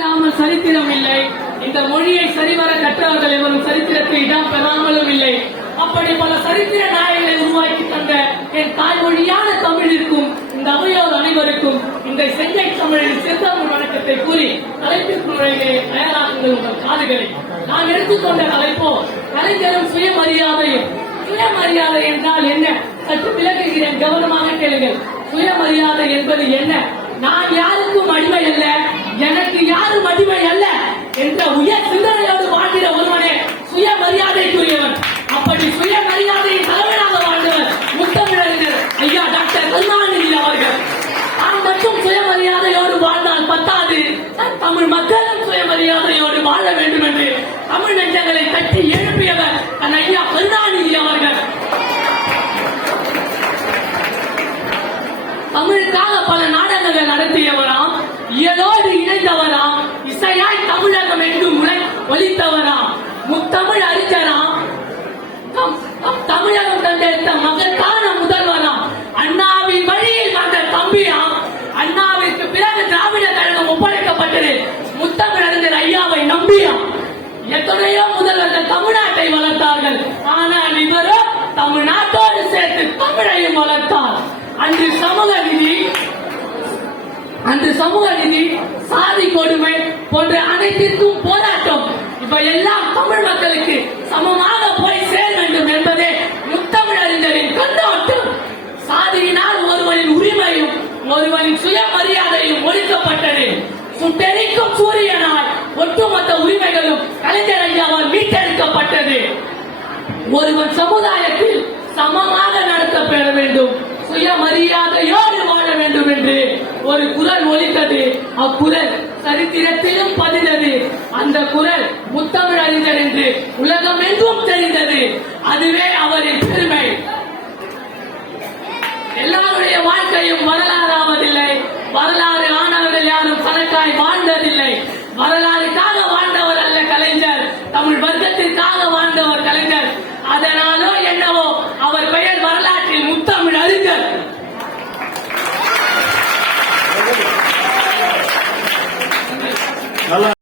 இல்லாமல் சரித்திரம் இல்லை. இந்த மொழியை சரிவர கற்றவர்கள் எவரும் சரித்திரத்தில் இடம் பெறாமலும் இல்லை. அப்படி பல சரித்திர நாயகளை உருவாக்கி தந்த என் தாய்மொழியான தமிழிற்கும் இந்த அவையோர் அனைவருக்கும் இந்த செஞ்சை தமிழின் சிறந்தமிழ் வணக்கத்தை கூறி தலைப்பிற்கு தயாராகுங்கள் உங்கள் காதுகளை. நான் எடுத்துக்கொண்ட தலைப்போ கலைஞரும் சுயமரியாதையும். சுயமரியாதை என்றால் என்ன? சற்று விலகுகிறேன் கவனமாக கேளுங்கள். சுயமரியாதை என்பது என்ன? நான் யாருக்கும் அடி தமிழ் மக்களும் சுயமரியாதையோடு வாழ வேண்டும் என்று தமிழ் நெஞ்சங்களை தட்டி எழுப்பியவர் அந்த ஐயா கருணாநிதி அவர்கள். தமிழுக்காக பல நாடகங்கள் நடத்தியவராம் இயலோடு இணைந்தவராம் இசையாய் தமிழகம் என்றும் ஒழித்தவராம் முத்தமிழ் அறிஞராம் தமிழகம் தந்தெடுத்த மகத்தான முதல்வராம் அண்ணாவின் வழியில் வந்த தம்பியாம் ஐயாவை எத்தனையோ முதல்வர்கள் தமிழ்நாட்டை வளர்த்தார்கள். ஆனால் இவரோ தமிழ்நாட்டோடு சேர்த்து தமிழையும் வளர்த்தார். அன்று சமூக நிதி அன்று சமூக நிதி சாதி கொடுமை போன்ற அனைத்திற்கும் போராட்டம். இப்ப எல்லாம் தமிழ் மக்களுக்கு சமமாக போய் சேர வேண்டும் என்பதே முத்தமிழறிஞரின் கண்ணோட்டம். சாதியினால் ஒருவரின் உரிமையும் ஒருவரின் சுயமரியாதையும் ஒழிக்கப்பட்டது. சுட்டெரி ஒருவன் சமுதாயத்தில் சமமாக நடத்தப்பட வேண்டும். சுயமரியாதையோடு வாழ வேண்டும் என்று ஒரு குரல் ஒலித்தது. அக்குரல் சரித்திரத்திலும் பதிந்தது. அந்த குரல் முத்தமிழ் அறிஞர் என்று உலகம் எங்கும் தெரிந்தது. அதுவே அவரின் பெருமை. எல்லாருடைய வாழ்க்கையும் வரலாறாவதில்லை வரலாறு ஆனவர்கள் யாரும் கணக்காய் வாழ்ந்ததில்லை. வரலாறு Hello.